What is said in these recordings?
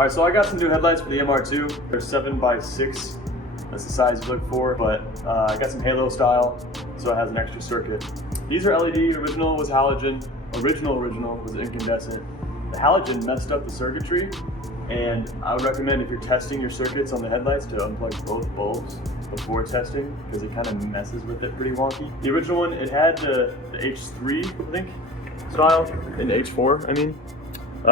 All right, so I got some new headlights for the MR2. They're 7x6. That's the size you look for, but I got some halo style, so it has an extra circuit. These are LED, original was halogen, original was incandescent. The halogen messed up the circuitry, and I would recommend if you're testing your circuits on the headlights to unplug both bulbs before testing, because it kind of messes with it pretty wonky. The original one, it had the H3, I think, style, and H4, I mean,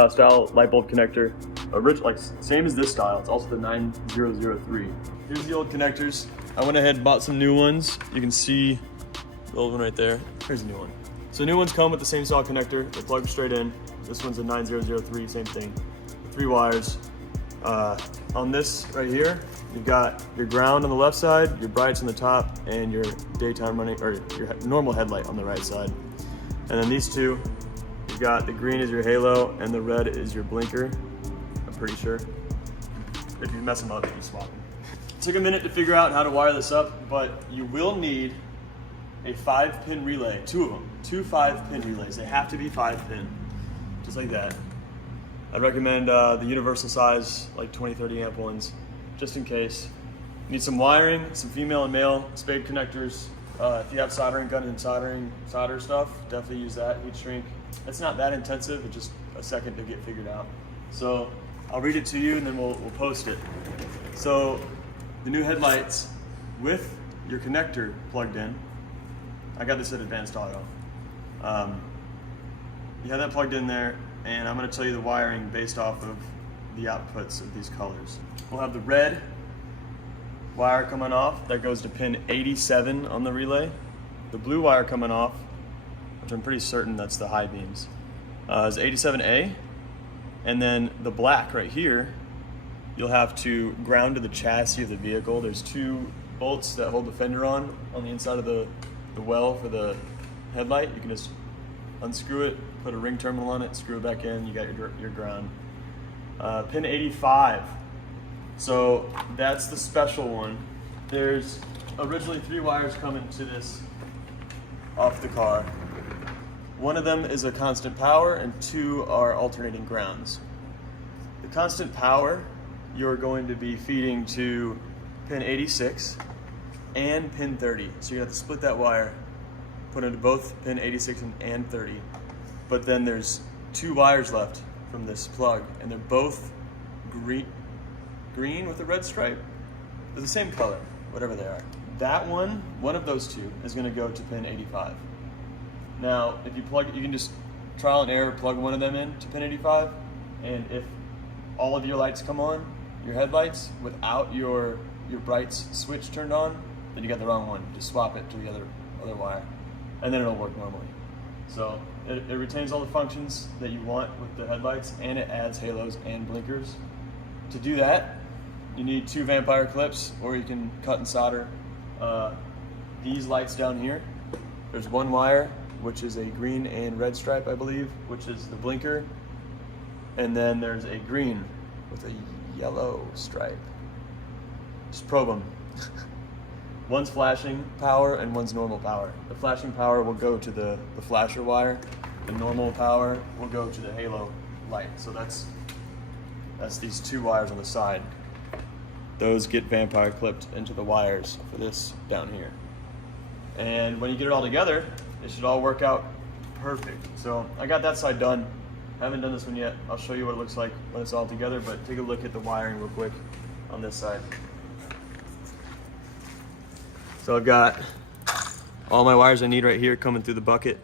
style light bulb connector. Like same as this style, it's also the 9003. Here's the old connectors. I went ahead and bought some new ones. You can see the old one right there. Here's a new one. So new ones come with the same style connector. They plug straight in. This one's a 9003, same thing. 3 wires. On this right here, you've got your ground on the left side, your brights on the top, and your daytime running, or your normal headlight on the right side. And then these two, you've got the green is your halo and the red is your blinker. I'm pretty sure. If you mess them up, you can swap them. It took a minute to figure out how to wire this up, but you will need a 5-pin relay, 2 of them, 2 5-pin relays. They have to be 5-pin, just like that. I'd recommend the universal size, like 20-30 amp ones, just in case. You need some wiring, some female and male spade connectors. If you have soldering gun and solder stuff, definitely use that, heat shrink. It's not that intensive, it's just a second to get figured out. So I'll read it to you and then we'll post it. So the new headlights with your connector plugged in. I got this at Advanced Auto. You have that plugged in there, and I'm going to tell you the wiring based off of the outputs of these colors. We'll have the red wire coming off, that goes to pin 87 on the relay. The blue wire coming off, which I'm pretty certain that's the high beams, is 87A. And then the black right here, you'll have to ground to the chassis of the vehicle. There's 2 bolts that hold the fender on the inside of the well for the headlight. You can just unscrew it, put a ring terminal on it, screw it back in, you got your ground. Pin 85. So that's the special one. There's originally 3 wires coming to this off the car. One of them is a constant power and 2 are alternating grounds. The constant power you're going to be feeding to pin 86 and pin 30. So you're gonna have to split that wire, put into both pin 86 and 30. But then there's 2 wires left from this plug, and they're both green with a red stripe. They're the same color, whatever they are. That one of those 2 is gonna go to pin 85. Now, if you can just trial and error plug one of them in to pin 85, and if all of your lights come on, your headlights, without your brights switch turned on, then you got the wrong one. Just swap it to the other wire, and then it'll work normally. So it retains all the functions that you want with the headlights, and it adds halos and blinkers. To do that, you need 2 vampire clips, or you can cut and solder these lights down here. There's 1 wire, which is a green and red stripe, I believe, which is the blinker. And then there's a green with a yellow stripe. Just probe them. One's flashing power and one's normal power. The flashing power will go to the flasher wire. The normal power will go to the halo light. So that's these 2 wires on the side. Those get vampire clipped into the wires for this down here. And when you get it all together, it should all work out perfect. So I got that side done. I haven't done this one yet. I'll show you what it looks like when it's all together, but take a look at the wiring real quick on this side. So I've got all my wires I need right here coming through the bucket.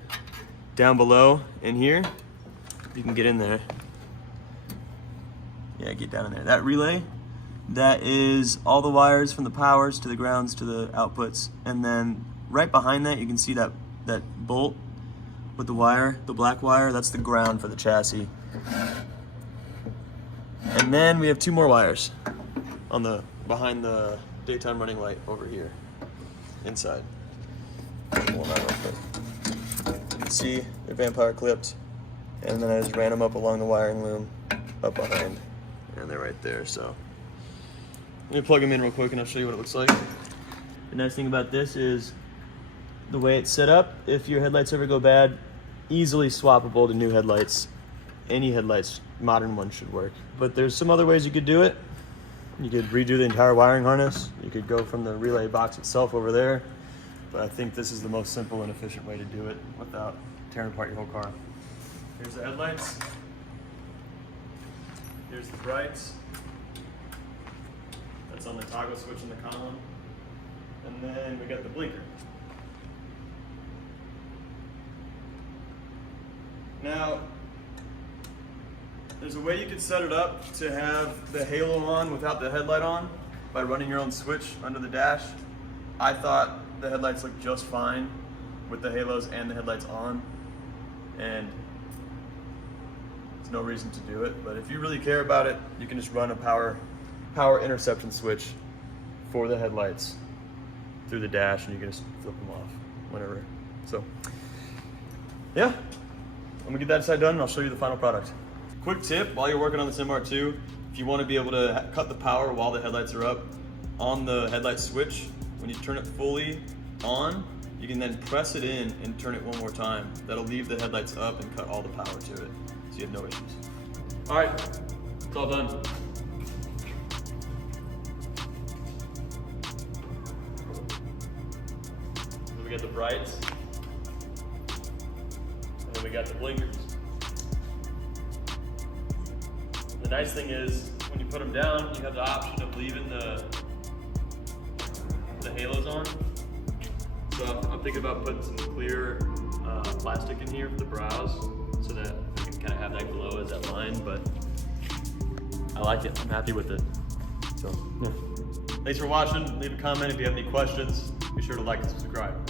Down below in here, you can get in there. Yeah, get down in there. That relay, that is all the wires from the powers to the grounds to the outputs. And then right behind that, you can see that bolt with the wire, the black wire, that's the ground for the chassis. And then we have 2 more wires on behind the daytime running light over here, inside. Pull them out real quick. You can see they're vampire clipped, and then I just ran them up along the wiring loom, up behind, and they're right there. So let me plug them in real quick and I'll show you what it looks like. The nice thing about this is the way it's set up. If your headlights ever go bad, easily swappable to new headlights. Any headlights modern one should work. But there's some other ways you could do it. You could redo the entire wiring harness. You could go from the relay box itself over there. But I think this is the most simple and efficient way to do it without tearing apart your whole car. Here's the headlights. Here's the brights. That's on the toggle switch in the column. And then we got the blinker. Now, there's a way you could set it up to have the halo on without the headlight on by running your own switch under the dash. I thought the headlights looked just fine with the halos and the headlights on, and there's no reason to do it. But if you really care about it, you can just run a power interception switch for the headlights through the dash, and you can just flip them off whenever. So, yeah. I'm gonna get that side done and I'll show you the final product. Quick tip, while you're working on this MR2, if you want to be able to cut the power while the headlights are up, on the headlight switch, when you turn it fully on, you can then press it in and turn it one more time. That'll leave the headlights up and cut all the power to it, so you have no issues. All right, it's all done. Then we got the brights. And then we got the blinkers. The nice thing is, when you put them down, you have the option of leaving the halos on. So I'm thinking about putting some clear plastic in here for the brows, so that you can kind of have that glow as that line, but I like it, I'm happy with it. So, yeah. Thanks for watching, leave a comment if you have any questions, be sure to like and subscribe.